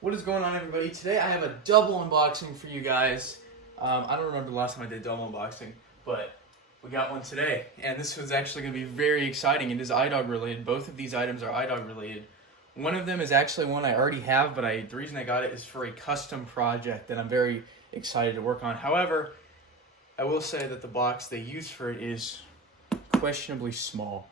What is going on, everybody? Today I have a double unboxing for you guys. I don't remember the last time I did double unboxing, but we got one today, and this was actually going to be very exciting. It is idog related. Both of these items are idog related. One of them is actually one I already have, but the reason I got it is for a custom project that I'm very excited to work on. However, I will say that the box they use for it is questionably small.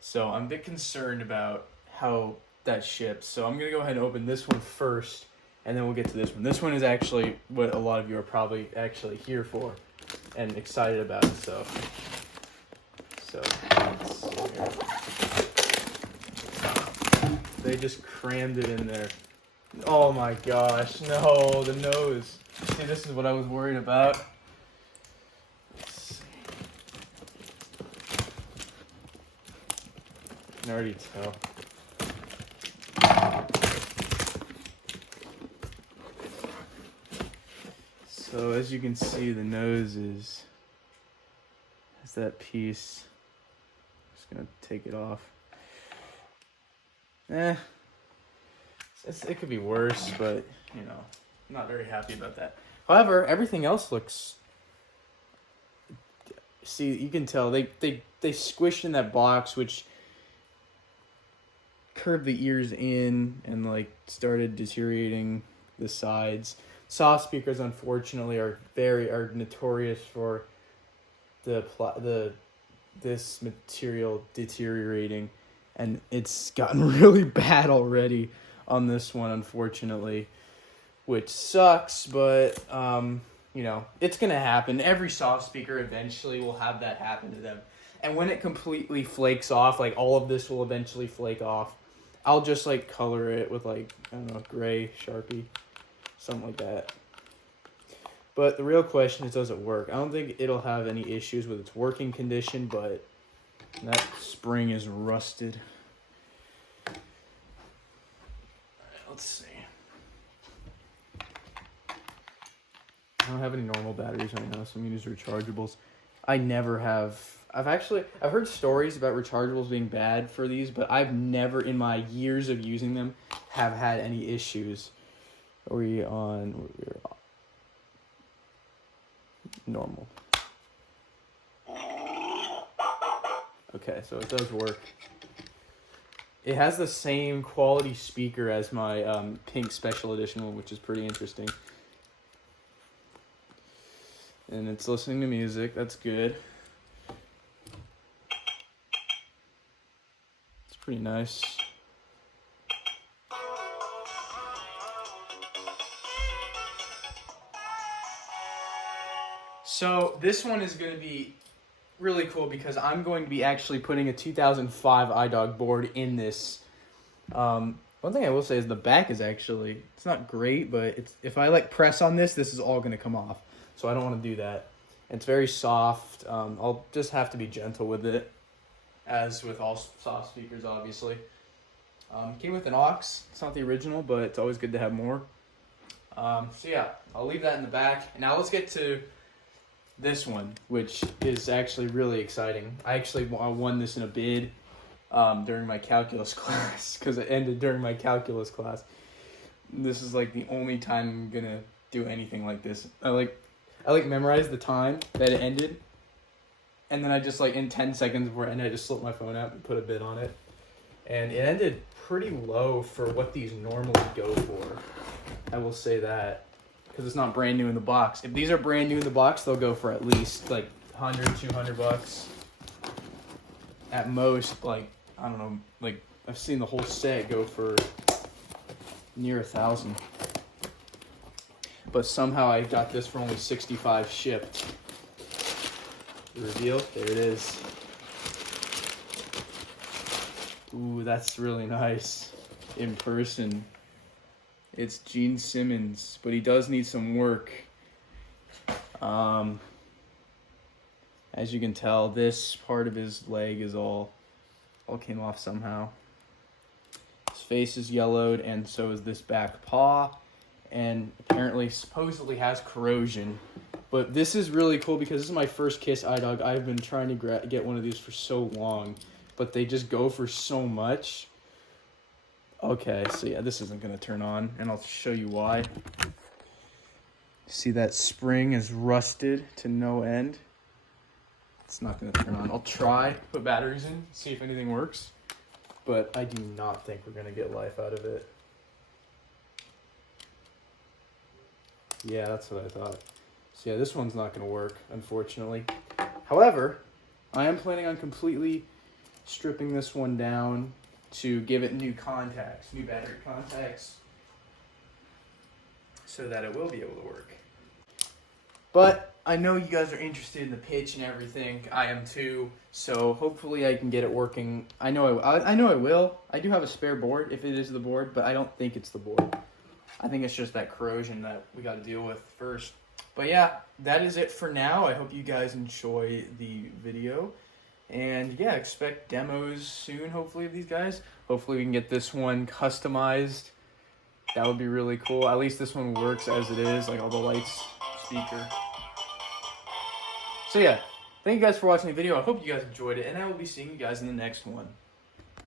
So I'm a bit concerned about how that ships. So I'm going to go ahead and open this one first, and then we'll get to this one. This one is actually what a lot of you are probably actually here for and excited about. So let's see here. They just crammed it in there. Oh my gosh, no, the nose. See, this is what I was worried about. Let's see. I can already tell. So as you can see, the nose has that piece. I'm just gonna take it off. It could be worse, but you know, I'm not very happy about that. However, everything else looks. See, you can tell they squished in that box, which curved the ears in and like started deteriorating the sides. Soft speakers, unfortunately, are notorious for this material deteriorating, and it's gotten really bad already on this one, unfortunately, which sucks. But you know, it's gonna happen. Every soft speaker eventually will have that happen to them, and when it completely flakes off, like all of this will eventually flake off. I'll just like color it with like, I don't know, gray Sharpie. Something like that. But the real question is, does it work? I don't think it'll have any issues with its working condition, but that spring is rusted. All right, let's see. I don't have any normal batteries right now, so I'm going to use rechargeables. I never have. I've heard stories about rechargeables being bad for these, but I've never in my years of using them have had any issues. We're on normal. Okay, so it does work. It has the same quality speaker as my pink special edition one, which is pretty interesting. And it's listening to music. That's good. It's pretty nice. So this one is going to be really cool because I'm going to be actually putting a 2005 idog board in this. One thing I will say is the back is actually, it's not great, but if I like press on this, this is all going to come off. So I don't want to do that. It's very soft. I'll just have to be gentle with it, as with all soft speakers, obviously. Came with an aux. It's not the original, but it's always good to have more. So yeah, I'll leave that in the back. Now let's get to this one, which is actually really exciting. I actually won this in a bid during my calculus class, because it ended during my calculus class. This is like the only time I'm gonna do anything like this. I memorized the time that it ended, and then I just like in 10 seconds before it ended, I just slipped my phone out and put a bid on it, and it ended pretty low for what these normally go for. I will say that. Because it's not brand new in the box. If these are brand new in the box, they'll go for at least like $100-$200. At most, like, I don't know, like I've seen the whole set go for near $1,000. But somehow I got this for only $65 shipped. The reveal, there it is. Ooh, that's really nice in person. It's Gene Simmons, but he does need some work. As you can tell, this part of his leg is all came off somehow. His face is yellowed, and so is this back paw, and apparently, supposedly has corrosion. But this is really cool because this is my first Kiss idog. I've been trying to get one of these for so long, but they just go for so much. Okay, so yeah, this isn't gonna turn on, and I'll show you why. See that spring is rusted to no end. It's not gonna turn on. I'll try, put batteries in, see if anything works, but I do not think we're gonna get life out of it. Yeah, that's what I thought. So yeah, this one's not gonna work, unfortunately. However, I am planning on completely stripping this one down to give it new contacts, new battery contacts, so that it will be able to work. But I know you guys are interested in the pitch and everything. I am too. So hopefully I can get it working. I know I will. I do have a spare board if it is the board, but I don't think it's the board. I think it's just that corrosion that we got to deal with first. But yeah, that is it for now. I hope you guys enjoy the video. And yeah, expect demos soon, hopefully, of these guys. Hopefully we can get this one customized. That would be really cool. At least this one works as it is, like all the lights, speaker. So yeah, thank you guys for watching the video. I hope you guys enjoyed it, and I will be seeing you guys in the next one.